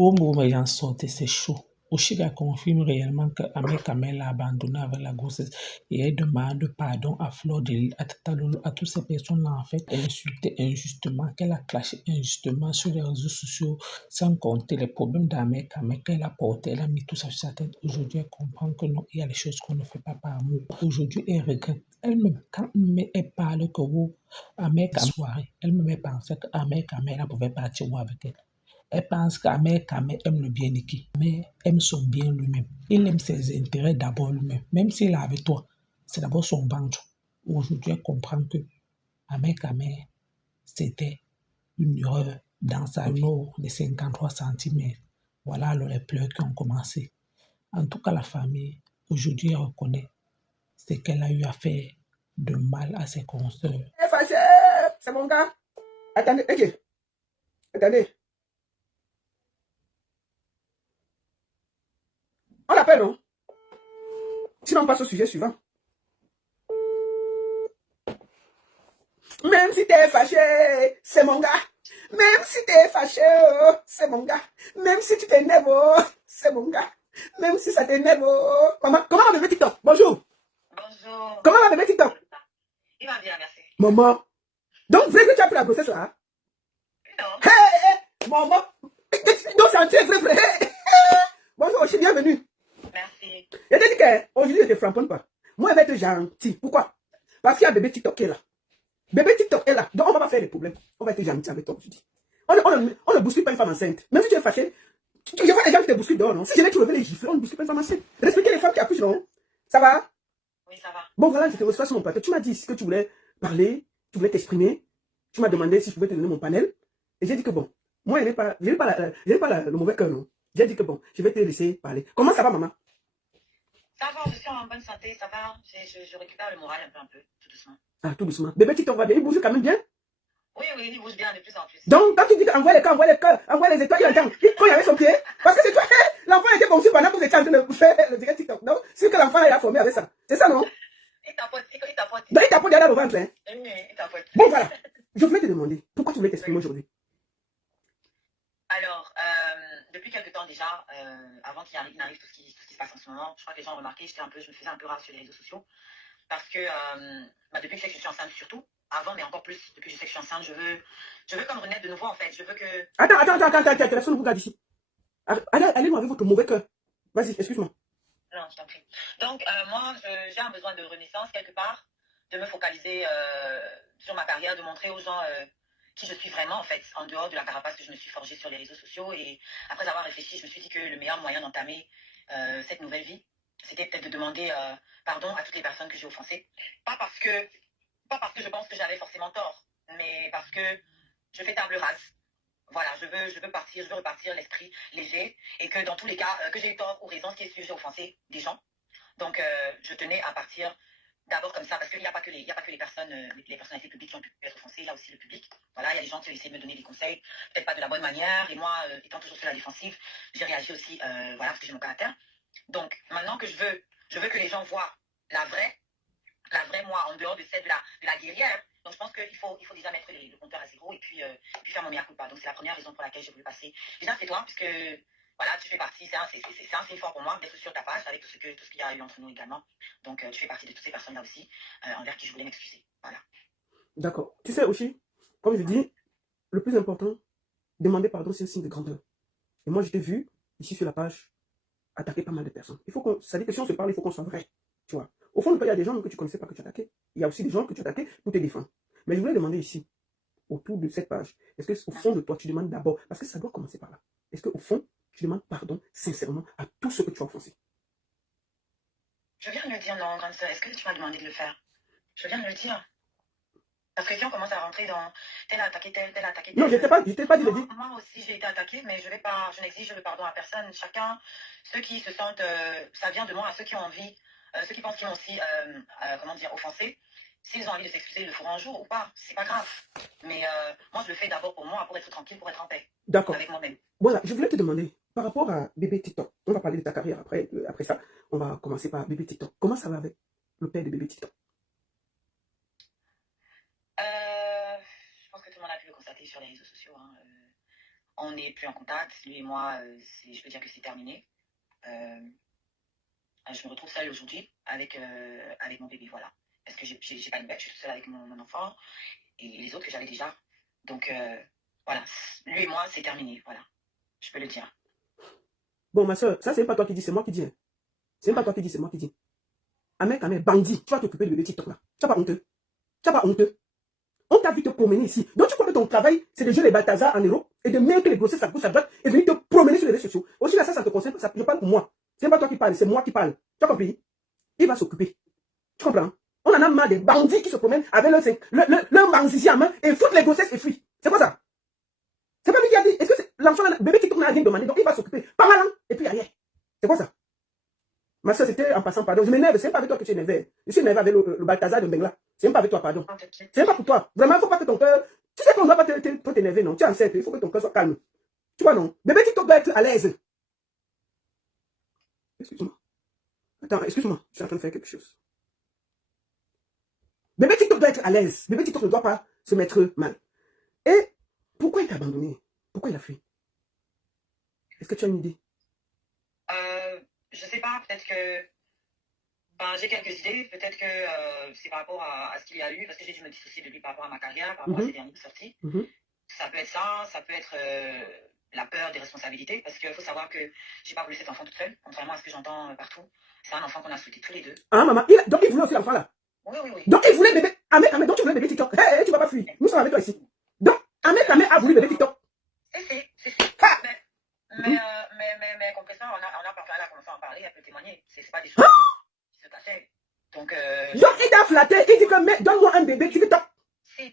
Où les gens sortent, c'est chaud. Oshiga confirme réellement que Ahmed Kamel a abandonné avec la grossesse et elle demande pardon à Fleur de Lys, à Tatalolo, à toutes ces personnes-là, en fait, insultées injustement, qu'elle a clashé injustement sur les réseaux sociaux, sans compter les problèmes d'Ahmed Kamel qu'elle a porté, elle a mis tout ça sur sa tête. Aujourd'hui, elle comprend que non, il y a des choses qu'on ne fait pas par amour. Aujourd'hui, elle regrette. Elle-même, quand elle parle que vous, Ahmed Kamel, soirée, elle-même pensait que Ahmed Kamel pouvait partir avec elle. Elle pense qu'Ahmed Kamel aime le bien Niki, mais aime son bien lui-même. Il aime ses intérêts d'abord lui-même. Même s'il est avec toi, c'est d'abord son banjo. Aujourd'hui, elle comprend que Ahmed Kamel, c'était une erreur dans sa vie de 53 centimètres. Voilà alors les pleurs qui ont commencé. En tout cas, la famille, aujourd'hui, elle reconnaît ce qu'elle a eu à faire de mal à ses consoeurs. C'est mon gars. Attendez, ok. Attendez. On l'appelle, non? Sinon, on passe au sujet suivant. Même si t'es fâché, c'est mon gars. Même si t'es fâché, oh, c'est mon gars. Même si tu t'énerves, oh, c'est mon gars. Même si ça t'énerve, oh. Comment va bébé TikTok? Bonjour. Bonjour. Comment va bébé TikTok? Il va bien, merci. Maman. Donc, vrai que tu as pris la grossesse là? Non. Hey, maman. Donc, c'est vrai. Bonjour, je suis bienvenue. Merci. Je t'ai dit qu'aujourd'hui, je ne te framponne pas. Moi, je vais être gentil. Pourquoi? Parce qu'il y a bébé TikTok qui est là. Bébé TikTok est là. Donc, on ne va pas faire des problèmes. On va être gentil avec toi aujourd'hui. On ne bouscule pas une femme enceinte. Même si tu es fâché, je vois les gens qui te bousculent dehors, non? Si je vais trouver les gifles, on ne bouscule pas une femme enceinte. Respectez les femmes qui accouchent, non? Ça va? Oui, ça va. Bon, voilà, je te reçois sur mon plateau. Tu m'as dit que tu voulais parler, tu voulais t'exprimer. Tu m'as demandé si je pouvais te donner mon panel. Et j'ai dit que bon, moi, je n'ai pas le mauvais cœur, non? J'ai dit que bon, je vais te laisser parler. Comment ça va, maman? Ça va, je suis en bonne santé, ça va. Je récupère le moral un peu, tout doucement. Ah, tout doucement. Bébé TikTok va bien. Il bouge quand même bien? Oui, il bouge bien de plus en plus. Donc, quand tu dis envoie les cœurs, envoie les étoiles, il entend. Quand il avait son pied, parce que c'est toi, l'enfant était conçu pendant que vous étiez en train de faire le direct TikTok. Donc, c'est que l'enfant a formé avec ça. C'est ça, non? Il tapote, il tapote. Donc, il tapote derrière le ventre, hein? Oui, il tapote. Bon, voilà. Je voulais te demander, pourquoi tu voulais t'exprimer aujourd'hui? Alors, depuis quelques temps déjà, avant qu'il n'arrive tout ce qui se passe en ce moment, je crois que les gens ont remarqué, je me faisais un peu rare sur les réseaux sociaux. Parce que depuis que je sais que je suis enceinte surtout, avant, mais encore plus, depuis que je sais que je suis enceinte, je veux comme renaître de nouveau en fait. Je veux que... Attends, personne ne vous regarde ici. Allez-moi avec votre mauvais cœur. Vas-y, excuse-moi. Non, je t'en prie. Donc, moi, j'ai un besoin de renaissance quelque part, de me focaliser sur ma carrière, de montrer aux gens qui je suis vraiment, en fait, en dehors de la carapace que je me suis forgée sur les réseaux sociaux. Et après avoir réfléchi, je me suis dit que le meilleur moyen d'entamer cette nouvelle vie, c'était peut-être de demander pardon à toutes les personnes que j'ai offensées. Pas parce que je pense que j'avais forcément tort, mais parce que je fais table rase. Voilà, je veux repartir l'esprit léger et que dans tous les cas, que j'ai eu tort ou raison, ce qui est sûr, j'ai offensé des gens. Donc, je tenais à partir d'abord comme ça, parce qu'il n'y a pas que les personnes, les personnalités publiques qui ont pu être offensées, il y a aussi le public. Voilà, il y a des gens qui ont essayé de me donner des conseils, peut-être pas de la bonne manière, et moi, étant toujours sur la défensive, j'ai réagi aussi, voilà, parce que j'ai mon caractère. Donc, maintenant que je veux que les gens voient la vraie moi, en dehors de celle de la guerrière. Donc, je pense qu'il faut déjà mettre le compteur à zéro et puis faire mon meilleur coup de pas. Donc, c'est la première raison pour laquelle j'ai voulu passer. Déjà, c'est toi, puisque voilà, tu fais partie, c'est un signe fort pour moi d'être sur ta page avec tout ce qu'il y a eu entre nous également. Donc, tu fais partie de toutes ces personnes-là aussi, envers qui je voulais m'excuser. Voilà. D'accord. Tu sais aussi, comme je dis, le plus important, demander pardon, c'est un signe de grandeur. Et moi, je t'ai vu, ici sur la page, attaquer pas mal de personnes. Ça dit que si on se parle, il faut qu'on soit vrai. Tu vois. Au fond, il y a des gens que tu ne connaissais pas que tu attaquais. Il y a aussi des gens que tu attaquais pour te défendre. Mais je voulais demander ici, autour de cette page, est-ce qu'au fond de toi, tu demandes d'abord, parce que ça doit commencer par là, est-ce qu'au fond, tu demandes pardon sincèrement à tous ceux que tu as offensés? Je viens de le dire, non, grande sœur. Est-ce que tu m'as demandé de le faire? Je viens de le dire. Parce que si on commence à rentrer dans tel a attaqué tel a attaqué tel. Non, je ne t'ai pas dit de dire. Moi aussi, j'ai été attaquée, mais je n'exige le pardon à personne. Chacun, ceux qui se sentent, ça vient de moi, ceux qui ont envie, ceux qui pensent qu'ils ont aussi, comment dire, offensé, s'ils ont envie de s'excuser, ils le feront un jour ou pas, c'est pas grave. Mais moi, je le fais d'abord pour moi, pour être tranquille, pour être en paix. D'accord. Avec moi-même. Voilà, je voulais te demander, par rapport à bébé TikTok, on va parler de ta carrière après ça, on va commencer par bébé TikTok. Comment ça va avec le père de bébé TikTok? Je pense que tout le monde a pu le constater sur les réseaux sociaux. Hein. on n'est plus en contact. Lui et moi, je peux dire que c'est terminé. Je me retrouve seule aujourd'hui avec mon bébé, voilà. Parce que j'ai pas de bête, je suis seule avec mon enfant et les autres que j'avais déjà. Donc, voilà, lui et moi, c'est terminé, voilà. Je peux le dire. Bon, ma soeur, ça, c'est pas toi qui dis, c'est moi qui dis. Hein. C'est pas toi qui dis, c'est moi qui dis. Ahmed, bandit, tu vas t'occuper de bébé TikTok là. Tu n'as pas honteux. Tu n'as pas honteux. On t'a vu te promener ici. Donc tu crois que ton travail, c'est de jouer les Balthazar en héros et de mettre les grossesses à gauche à droite et venir te promener sur les réseaux sociaux. Aussi là, ça te concerne, ça, je parle pour moi. C'est pas toi qui parles, c'est moi qui parle. Tu as compris? Il va s'occuper. Tu comprends? On en a marre des bandits qui se promènent avec leur bandit en main et foutent les grossesses et fuient. C'est quoi ça? C'est pas lui qui a dit. Est-ce que l'enfant, bébé TikTok n'a rien demandé, donc il va s'occuper. Pas mal, hein? Et puis rien. C'est quoi ça? Ma soeur, c'était en passant, pardon. Je m'énerve, c'est pas avec toi que tu es énervé. Je suis énervé avec le Balthazar de Bengla. C'est pas avec toi, pardon. C'est pas pour toi. Vraiment, il faut pas que ton cœur. Tu sais qu'on ne doit pas t'énerver, non. Tu es enceinte, il faut que ton cœur soit calme. Tu vois, non. Bébé TikTok doit être à l'aise. Excuse-moi. Attends, excuse-moi. Je suis en train de faire quelque chose. Bébé TikTok doit être à l'aise. Bébé TikTok ne doit pas se mettre mal. Et pourquoi il t'a abandonné? Pourquoi il a fui? Est-ce que tu as une idée? Je sais pas, peut-être que j'ai quelques idées, peut-être que c'est par rapport à ce qu'il y a eu, parce que j'ai dû me dissocier de lui par rapport à ma carrière, par rapport à ses dernières sorties. Ça peut être ça peut être la peur des responsabilités, parce qu'il faut savoir que j'ai pas voulu cet enfant toute seule, contrairement à ce que j'entends partout. C'est un enfant qu'on a souhaité tous les deux. Ah maman, donc il voulait aussi l'enfant là? Oui. Donc il voulait bébé, Ahmed, donc tu voulais bébé TikTok. Hey, tu vas pas fuir, nous sommes avec toi ici. Donc Ahmed a voulu bébé TikTok. C'est mais compresseur, on a commencé à en parler, elle peut témoigner. C'est pas des choses qui se passaient. Donc il t'a flatté, il dit que donne-moi un bébé TikTok. Il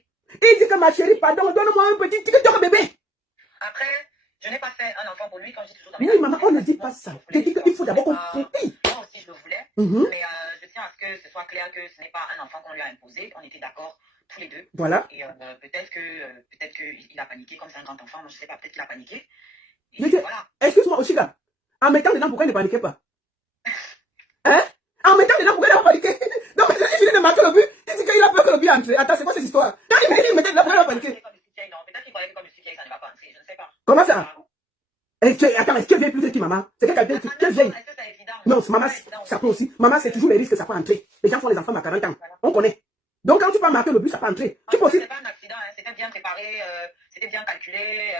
dit que ma chérie, pardon, donne-moi un petit TikTok bébé. Après, je n'ai pas fait un enfant pour lui quand j'étais toujours dans mes Oui, maman, on ne dit pas ça. Je dis qu'il faut d'abord qu'on... Moi aussi, je le voulais. Mais je tiens à ce que ce soit clair que ce n'est pas un enfant qu'on lui a imposé. On était d'accord tous les deux. Voilà. Et peut-être qu'il a paniqué, comme c'est un grand enfant. Moi, je ne sais pas, peut-être qu'il a paniqué. Voilà. Excuse-moi, Oshiga. En mettant dedans, pourquoi il ne paniquait pas? Hein? En mettant dedans, pourquoi il n'a pas paniqué? Donc, il finit de marquer le but. Il dit qu'il a peur que le but entre. Attends, c'est quoi cette histoire? Quand il mettait dedans, pourquoi il n'a pas paniqué? Peut-être qu'il croyait que comme le sucre, ça ne va pas entrer. Je ne sais pas. Comment ça? Attends, est-ce qu'elle vient plus vite que maman? C'est qu'elle vient. Non, maman, ça peut aussi. Maman, c'est toujours les risques que ça peut entrer. Les gens font les enfants à 40 ans. On connaît. Donc, quand tu peux marquer le but, ça peut entrer. Tu peux aussi. C'était pas un accident, hein. C'était bien préparé, c'était bien calculé.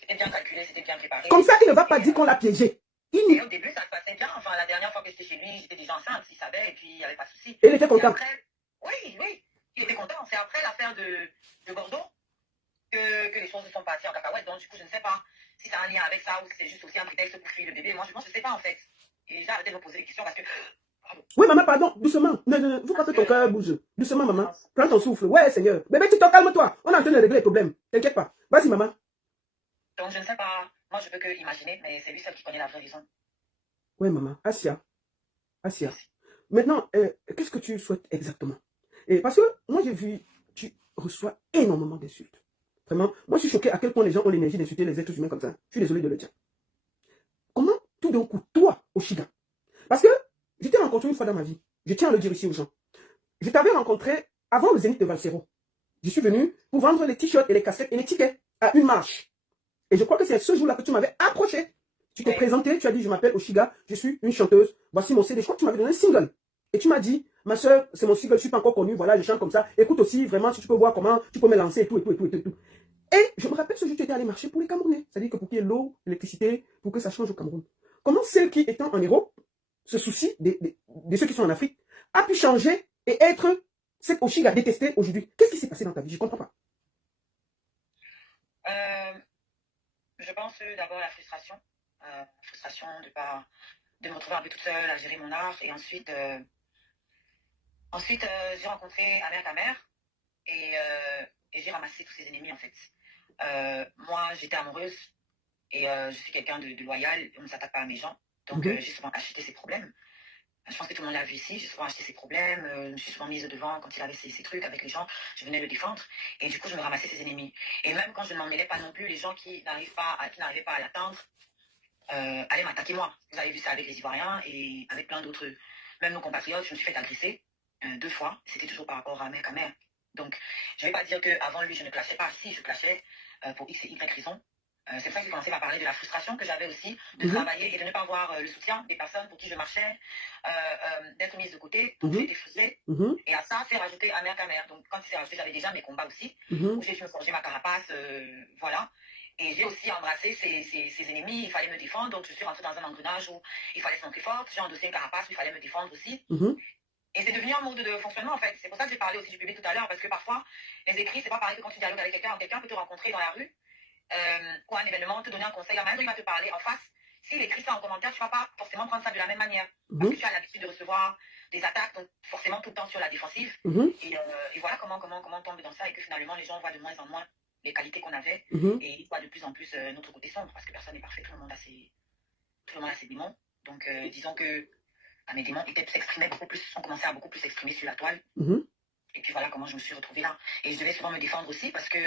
C'était bien calculé, c'était bien préparé. Comme ça, il ne va pas dire qu'on l'a piégé. Et au début, ça se passait bien. Enfin, la dernière fois que j'étais chez lui, j'étais déjà enceinte, il savait, et puis il n'y avait pas de souci. Et il était content. Oui, il était content. C'est après l'affaire de Bordeaux que les choses se sont parties en cacahuète. Donc, du coup, je ne sais pas si ça a un lien avec ça ou si c'est juste aussi un prétexte pour fuir le bébé. Moi, je ne sais pas, en fait. Et j'ai arrêté de me poser des questions parce que... Oui, maman, pardon, doucement. Non, faut pas que ton cœur bouge. Doucement, maman. Prends ton souffle. Ouais, Seigneur. Bébé, tu te calme-toi. On est en train de régler les problèmes. T'inquiète pas. Vas-y, maman. Donc, je ne sais pas. Moi, je peux que imaginer, mais c'est lui seul qui connaît la vraie raison. Oui, maman. Asia. Maintenant, qu'est-ce que tu souhaites exactement? Parce que moi, j'ai vu, tu reçois énormément d'insultes. Vraiment, moi, je suis choqué à quel point les gens ont l'énergie d'insulter les êtres humains comme ça. Je suis désolé de le dire. Comment, tout d'un coup, toi, Oshiga? Parce que je t'ai rencontré une fois dans ma vie. Je tiens à le dire ici aux gens. Je t'avais rencontré avant le Zénith de Valsero. Je suis venu pour vendre les t-shirts et les casquettes et les tickets à une marche. Et je crois que c'est ce jour-là que tu m'avais approché. Tu t'es présenté, tu as dit, je m'appelle Oshiga, je suis une chanteuse, voici mon CD. Je crois que tu m'avais donné un single. Et tu m'as dit, ma soeur, c'est mon single, je ne suis pas encore connue, voilà, je chante comme ça. Écoute aussi, vraiment, si tu peux voir comment tu peux me lancer et tout. Et je me rappelle ce jour, tu étais allé marcher pour les Camerounais. C'est-à-dire que pour qu'il y ait l'eau, l'électricité, pour que ça change au Cameroun. Comment celle qui, étant en Europe, se soucie de ceux qui sont en Afrique, a pu changer et être cette Oshiga détestée aujourd'hui? Qu'est-ce qui s'est passé dans ta vie? Je ne comprends pas. Je pense d'abord à la frustration. De me retrouver un peu toute seule à gérer mon art. Et ensuite, j'ai rencontré Amer Kamer et j'ai ramassé tous ses ennemis en fait. Moi, j'étais amoureuse et je suis quelqu'un de loyal. On ne s'attaque pas à mes gens. Donc, j'ai souvent acheté ses problèmes. Je pense que tout le monde l'a vu ici. J'ai souvent acheté ses problèmes. Je me suis souvent mise devant quand il avait ses trucs avec les gens. Je venais le défendre. Et du coup, je me ramassais ses ennemis. Et même quand je ne m'en mêlais pas non plus, les gens qui n'arrivaient pas à l'atteindre allaient m'attaquer moi. Vous avez vu ça avec les Ivoiriens et avec plein d'autres, même nos compatriotes. Je me suis fait agresser 2 fois. C'était toujours par rapport à Amer Kamer. Donc, je ne vais pas dire qu'avant lui, je ne clashais pas. Si, je clashais. pour X et Y raisons. C'est pour ça que j'ai commencé par parler de la frustration que j'avais aussi de travailler et de ne pas avoir le soutien des personnes pour qui je marchais, d'être mise de côté. Donc j'ai été frustrée. Et à ça, c'est rajouté à mère qu'à mère. Donc quand c'est rajouté, j'avais déjà mes combats aussi, où j'ai dû me forger ma carapace, voilà. Et j'ai aussi embrassé ces ennemis, il fallait me défendre. Donc je suis rentrée dans un engrenage où il fallait se montrer forte. J'ai endossé une carapace où il fallait me défendre aussi. Et c'est devenu un mode de fonctionnement en fait. C'est pour ça que j'ai parlé aussi du public tout à l'heure, parce que parfois, les écrits, c'est pas pareil que quand tu dialogues avec quelqu'un. Quelqu'un peut te rencontrer dans la rue, ou un événement, te donner un conseil, la manière dont il va te parler en face. S'il écrit ça en commentaire, tu ne vas pas forcément prendre ça de la même manière. Parce que tu as l'habitude de recevoir des attaques, donc forcément tout le temps sur la défensive. Et voilà comment on tombe dans ça et que finalement les gens voient de moins en moins les qualités qu'on avait et ils voient de plus en plus notre côté sombre parce que personne n'est parfait, tout le monde a ses démons. Donc disons que mes démons s'exprimaient beaucoup plus, ont commencé à beaucoup plus s'exprimer sur la toile. Et puis voilà comment je me suis retrouvée là. Et je devais souvent me défendre aussi parce que,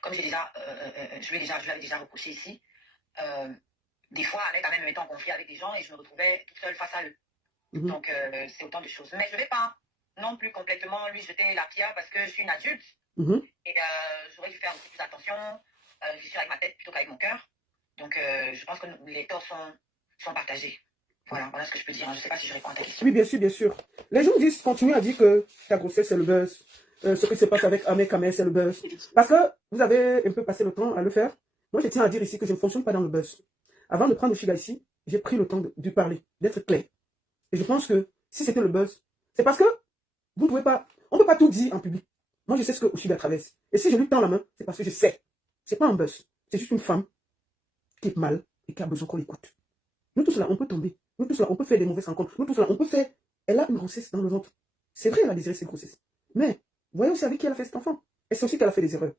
comme je l'avais déjà reproché ici, des fois, avec quand même me mettant en conflit avec des gens et je me retrouvais toute seule face à eux. Donc, c'est autant de choses. Mais je ne vais pas non plus complètement lui jeter la pierre parce que je suis une adulte. Et j'aurais dû faire aussi plus attention. Je suis avec ma tête plutôt qu'avec mon cœur. Donc, je pense que les torts sont partagés. Voilà ce que je peux dire. Je ne sais pas si je réponds à ta question. Oui, bien sûr, bien sûr. Les gens continuent à dire que ta grossesse, c'est le buzz. Ce qui se passe avec Ahmed Kamel, c'est le buzz. Parce que vous avez un peu passé le temps à le faire. Moi, je tiens à dire ici que je ne fonctionne pas dans le buzz. Avant de prendre le Shiga ici, j'ai pris le temps de parler, d'être clair. Et je pense que si c'était le buzz, c'est parce que vous ne pouvez pas, on ne peut pas tout dire en public. Moi, je sais ce que Oshiga traverse. Et si je lui tends la main, c'est parce que je sais. C'est pas un buzz. C'est juste une femme qui est mal et qui a besoin qu'on l'écoute. Nous tous là, on peut tomber. Nous tous là, on peut faire des mauvaises rencontres. Nous tous là, on peut faire. Elle a une grossesse dans le ventre. C'est vrai, elle a désiré cette grossesse. Mais, voyez aussi avec qui elle a fait cet enfant. Et c'est aussi qu'elle a fait des erreurs.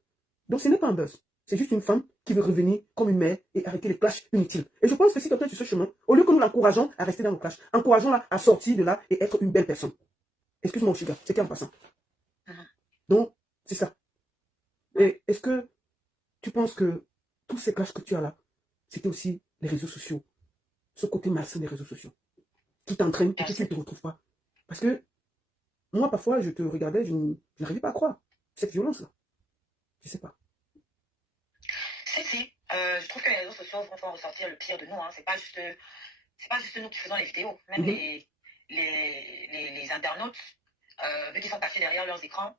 Donc ce n'est pas un buzz. C'est juste une femme qui veut revenir comme une mère et arrêter les clashs inutiles. Et je pense que si quelqu'un est sur ce chemin, au lieu que nous l'encourageons à rester dans nos clashs, encourageons-la à sortir de là et être une belle personne. Excuse-moi, Oshiga, c'est qui en passant. Donc, c'est ça. Et est-ce que tu penses que tous ces clashs que tu as là, c'était aussi les réseaux sociaux, ce côté malsain des réseaux sociaux, qui t'entraîne et que tu ne te retrouves pas? Parce que moi, parfois, je te regardais, je n'arrivais pas à croire cette violence-là. Je ne sais pas. Si. Je trouve que les réseaux sociaux vont ressortir le pire de nous. Hein. C'est pas juste nous qui faisons les vidéos. Même les internautes, eux qui sont cachés derrière leurs écrans,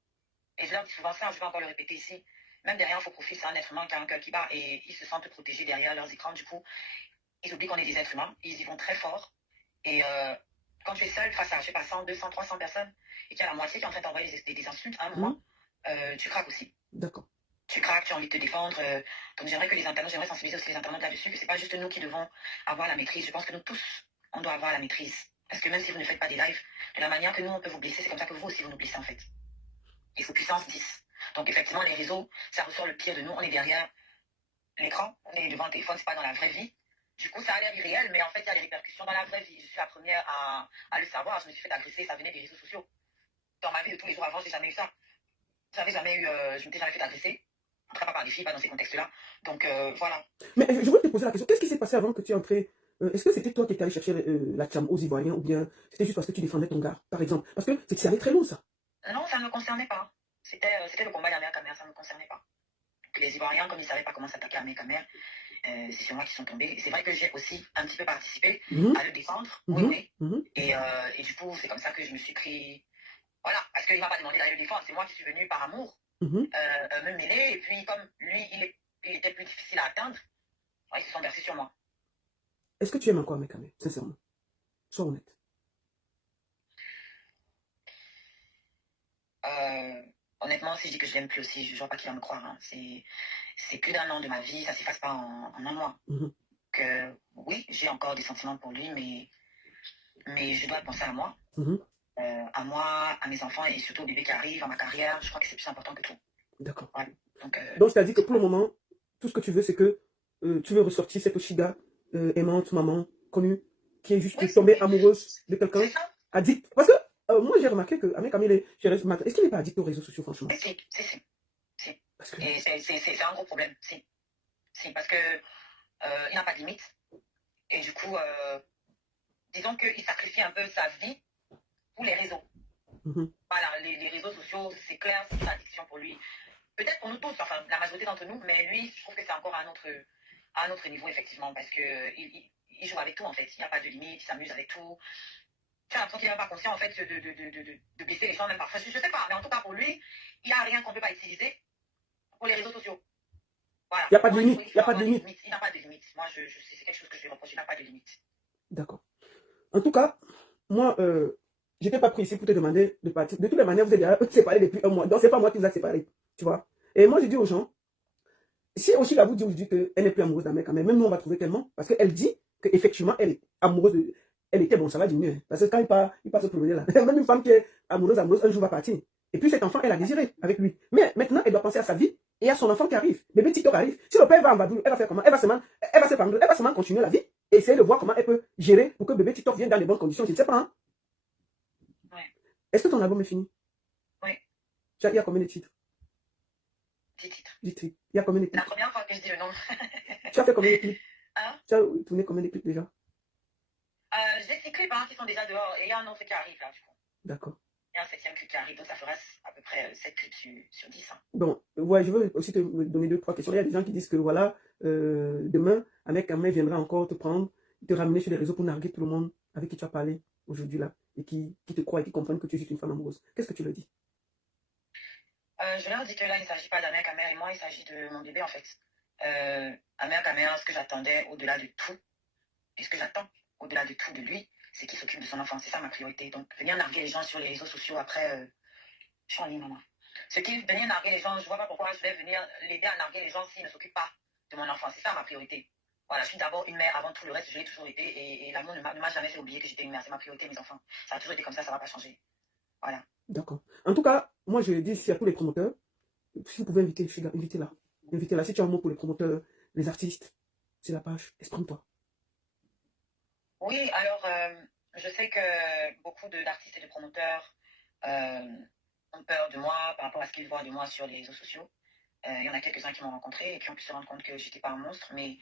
et je leur dis souvent ça, je vais encore le répéter ici, même derrière un faux profil, c'est un être humain qui a un cœur qui bat et ils se sentent protégés derrière leurs écrans. Du coup, ils oublient qu'on est des êtres humains, ils y vont très fort. Et quand tu es seul face à, je sais pas, 100, 200, 300 personnes, et qu'il y a la moitié qui est en train d'envoyer des insultes à un moment, tu craques aussi. D'accord. Tu craques, tu as envie de te défendre. Donc j'aimerais que les internautes, j'aimerais sensibiliser aussi les internautes là-dessus, que c'est pas juste nous qui devons avoir la maîtrise. Je pense que nous tous, on doit avoir la maîtrise. Parce que même si vous ne faites pas des lives, de la manière que nous, on peut vous blesser, c'est comme ça que vous aussi, vous nous blessez en fait. Il faut puissance 10. Donc effectivement, les réseaux, ça ressort le pire de nous. On est derrière l'écran, on est devant le téléphone, c'est pas dans la vraie vie. Du coup, ça a l'air irréel, mais en fait, il y a des répercussions dans la vraie vie. Je suis la première à le savoir. Je me suis fait agresser, ça venait des réseaux sociaux. Dans ma vie de tous les jours avant, j'ai jamais eu ça. Je m'étais jamais fait agresser. En tout cas, pas par des filles, pas dans ces contextes-là. Donc, voilà. Mais je voulais te poser la question. Qu'est-ce qui s'est passé avant que tu es entré? Est-ce que c'était toi qui étais allé chercher la Tcham aux Ivoiriens ou bien c'était juste parce que tu défendais ton gars, par exemple? Parce que c'est allé très loin, ça. Non, ça ne me concernait pas. C'était le combat d'Amer Kamer, ça ne me concernait pas. Que les Ivoiriens, comme ils ne savaient pas comment s'attaquer à Amer Kamer, c'est sur moi qu'ils sont tombés. C'est vrai que j'ai aussi un petit peu participé à le défendre. Oui. Et du coup, c'est comme ça que je me suis pris... Voilà, parce qu'il ne m'a pas demandé d'aller le défendre. C'est moi qui suis venue par amour me mêler. Et puis, comme lui, il était plus difficile à atteindre, ils se sont versés sur moi. Est-ce que tu aimes encore Amer Kamer, sincèrement? Sois honnête. Honnêtement, si je dis que je l'aime plus aussi, je ne vois pas qui va me croire. Hein. C'est plus d'1 an de ma vie, ça ne s'efface pas en 1 mois. Que, oui, j'ai encore des sentiments pour lui, mais je dois penser à moi. À moi, à mes enfants et surtout au bébé qui arrive, à ma carrière. Je crois que c'est plus important que tout. D'accord. Ouais. Donc, c'est-à-dire que pour le moment, tout ce que tu veux, c'est que tu veux ressortir cette Oshiga aimante, maman, connue, qui est juste tombée amoureuse de quelqu'un, addict. Parce que moi, j'ai remarqué que Amer Kamer, est-ce qu'il n'est pas addict aux réseaux sociaux, franchement? Si. Et c'est un gros problème. Si, parce que il n'a pas de limite. Et du coup, disons qu'il sacrifie un peu sa vie pour les réseaux. Voilà, les réseaux sociaux, c'est clair, c'est une addiction pour lui. Peut-être pour nous tous, enfin la majorité d'entre nous, mais lui, je trouve que c'est encore à un autre niveau, effectivement, parce que il joue avec tout, en fait. Il n'y a pas de limite, il s'amuse avec tout. J'ai l'impression qu'il n'est même pas conscient, en fait, de blesser les gens, même parfois. Je ne sais pas, mais en tout cas, pour lui, il n'y a rien qu'on ne peut pas utiliser pour les réseaux sociaux. Voilà. Il n'y a pas de Moi, limite. il Il faut n'y a pas de avoir des limite. limites. Il n'a pas de limite. Moi, c'est quelque chose que je lui reproche. Il n'a pas de limite. D'accord. En tout cas, moi, je n'étais pas pris ici pour te demander de partir. De toutes les manières, vous êtes déjà séparés depuis un mois. Donc, ce n'est pas moi qui vous a séparés. Tu vois. Et moi, je dis aux gens, si aussi là vous dit aujourd'hui qu'elle n'est plus amoureuse d'un mec, même nous, on va trouver tellement. Parce qu'elle dit qu'effectivement, elle est amoureuse de. Elle était bon, ça va diminuer. Parce que quand il passe se promener là, même une femme qui est amoureuse, un jour va partir. Et puis cet enfant, elle a désiré avec lui. Mais maintenant, elle doit penser à sa vie et à son enfant qui arrive. Bébé TikTok arrive. Si le père va en vadrouille, elle va faire comment? Elle va seulement continuer la vie et essayer de voir comment elle peut gérer pour que bébé TikTok vienne dans les bonnes conditions. Je ne sais pas. Hein? Ouais. Est-ce que ton album est fini? Oui. Il y a combien de titres? 10 titres. 10 titres. Il y a combien de clips? La première fois que je dis le nom. Tu as fait combien de clips? Hein? Tu as tourné combien de clips déjà? J'ai ces clips qui sont déjà dehors et il y a un autre qui arrive là, du coup. D'accord. Il y a un 7e clip qui arrive, donc ça fera à peu près 7 clips sur 10. Hein. Bon, ouais, je veux aussi te donner 2-3 questions. Il y a des gens qui disent que voilà, demain, un mec viendra encore te prendre, te ramener sur les réseaux pour narguer tout le monde avec qui tu as parlé aujourd'hui là, et qui te croient et qui comprennent que tu es juste une femme amoureuse. Qu'est-ce que tu leur dis? Je leur dis que là, il ne s'agit pas d'Amère Kamel et moi, il s'agit de mon bébé en fait. Amère Kamel, ce que j'attendais au-delà de tout, et ce que j'attends au-delà de tout de lui, c'est qu'il s'occupe de son enfant. C'est ça ma priorité. Donc, venir narguer les gens sur les réseaux sociaux après, je suis en ligne, maman. Venir narguer les gens, je ne vois pas pourquoi je vais venir l'aider à narguer les gens s'il ne s'occupe pas de mon enfant. C'est ça ma priorité. Voilà, je suis d'abord une mère avant tout le reste, je l'ai toujours été et l'amour ne m'a jamais fait oublier que j'étais une mère. C'est ma priorité, mes enfants. Ça a toujours été comme ça ne va pas changer. Voilà. D'accord. En tout cas, moi je dis ici à tous les promoteurs, si vous pouvez inviter Chiga, invitez-la. Invitez-la. Si tu as un mot pour les promoteurs, les artistes, c'est la page. Exprime-toi. Oui, alors je sais que beaucoup d'artistes et de promoteurs ont peur de moi par rapport à ce qu'ils voient de moi sur les réseaux sociaux. Il y en a quelques-uns qui m'ont rencontré et qui ont pu se rendre compte que je n'étais pas un monstre, mais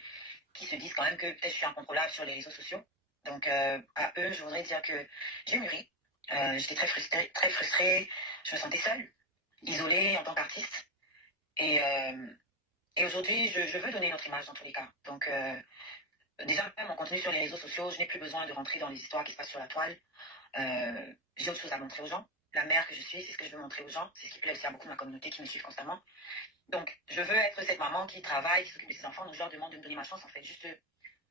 qui se disent quand même que peut-être je suis incontrôlable sur les réseaux sociaux. Donc à eux, je voudrais dire que j'ai mûri. J'étais très frustrée, je me sentais seule, isolée en tant qu'artiste. Et aujourd'hui, je veux donner une autre image dans tous les cas. Donc déjà, mon contenu sur les réseaux sociaux, je n'ai plus besoin de rentrer dans les histoires qui se passent sur la toile. J'ai autre chose à montrer aux gens. La mère que je suis, c'est ce que je veux montrer aux gens. C'est ce qui plaît aussi à beaucoup de ma communauté qui me suivent constamment. Donc, je veux être cette maman qui travaille, qui s'occupe de ses enfants. Donc, je leur demande de me donner ma chance, en fait, juste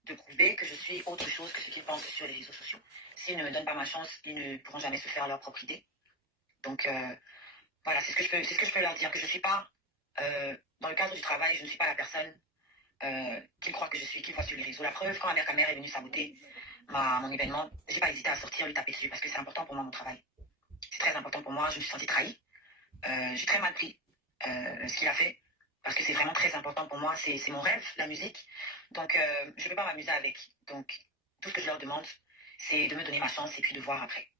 de prouver que je suis autre chose que ce qu'ils pensent sur les réseaux sociaux. S'ils ne me donnent pas ma chance, ils ne pourront jamais se faire leur propre idée. Donc, voilà, c'est ce que je peux leur dire, que je ne suis pas, dans le cadre du travail, je ne suis pas la personne qu'ils croient que je suis, qu'ils voient sur les réseaux. La preuve, quand ma mère est venue saboter mon événement, je n'ai pas hésité à sortir, lui taper dessus, parce que c'est important pour moi, mon travail. C'est très important pour moi, je me suis sentie trahie. J'ai très mal pris ce qu'il a fait, parce que c'est vraiment très important pour moi, c'est mon rêve, la musique. Donc, je ne peux pas m'amuser avec. Donc, tout ce que je leur demande, c'est de me donner ma chance et puis de voir après.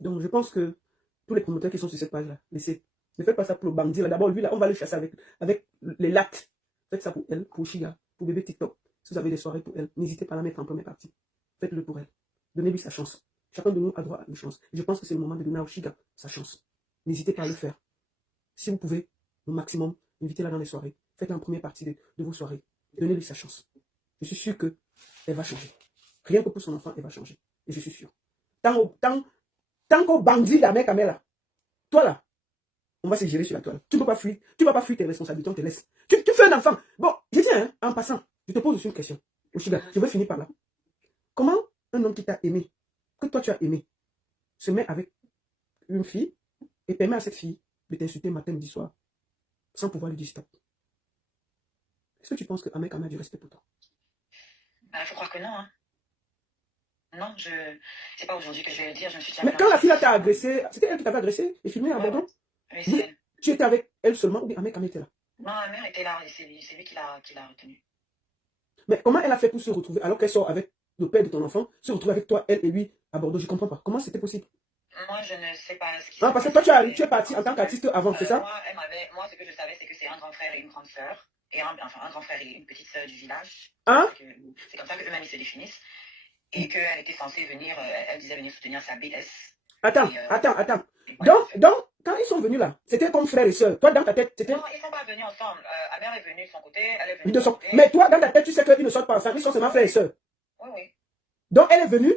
Donc, je pense que tous les promoteurs qui sont sur cette page-là, laissez. Ne faites pas ça pour le bandit. D'abord, lui, là, on va le chasser avec les lattes. Faites ça pour elle, pour Chiga, pour bébé TikTok. Si vous avez des soirées pour elle, n'hésitez pas à la mettre en première partie. Faites-le pour elle. Donnez-lui sa chance. Chacun de nous a droit à une chance. Et je pense que c'est le moment de donner à Chiga sa chance. N'hésitez pas à le faire. Si vous pouvez, au maximum, invitez-la dans les soirées. Faites-la en première partie de vos soirées. Donnez-lui sa chance. Je suis sûr qu'elle va changer. Rien que pour son enfant, elle va changer. Et je suis sûr. Tant qu'au bandit, la mère Kamela, toi là, on va se gérer sur la toile. Tu ne peux pas fuir. Tu ne vas pas fuir tes responsabilités, on te laisse. Tu fais un enfant. Bon, je dis, hein, en passant, je te pose aussi une question. Oshiga, je vais finir par là. Comment un homme qui t'a aimé, que toi tu as aimé, se met avec une fille et permet à cette fille de t'insulter matin, midi, soir, sans pouvoir lui dire stop? Est-ce que tu penses que Ahmed a du respect pour toi? Il faut croire que non. Hein. Non, c'est pas aujourd'hui que je vais le dire. Je me suis Mais quand la fille t'a agressé, c'était elle qui t'avait agressé et filmé à Bordeaux? Oui, c'est elle. Tu étais avec elle seulement ou bien Ahmed était là? Non, ma mère était là et c'est lui qui l'a retenue. Mais comment elle a fait pour se retrouver, alors qu'elle sort avec le père de ton enfant, se retrouver avec toi, elle et lui, à Bordeaux? Je ne comprends pas. Comment c'était possible? Moi, je ne sais pas ce qui parce que toi, tu es parti en tant qu'artiste avant, c'est ça? Moi, ce que je savais, c'est que c'est un grand frère et une grande sœur. Enfin, un grand frère et une petite sœur du village. Hein? C'est comme ça qu'eux-mêmes, ils se définissent. Et qu'elle était censée venir, elle disait venir soutenir sa BS. Attends. Donc, quand ils sont venus là, c'était comme frères et sœurs. Toi, dans ta tête, c'était... Non, ils ne sont pas venus ensemble. Amère est venue de son côté, elle est venue Ils de ne son sont... côté. Mais toi, dans ta tête, tu sais qu'ils ne sortent pas ensemble. Ils sont seulement frères et sœurs. Oui, oui. Donc, elle est venue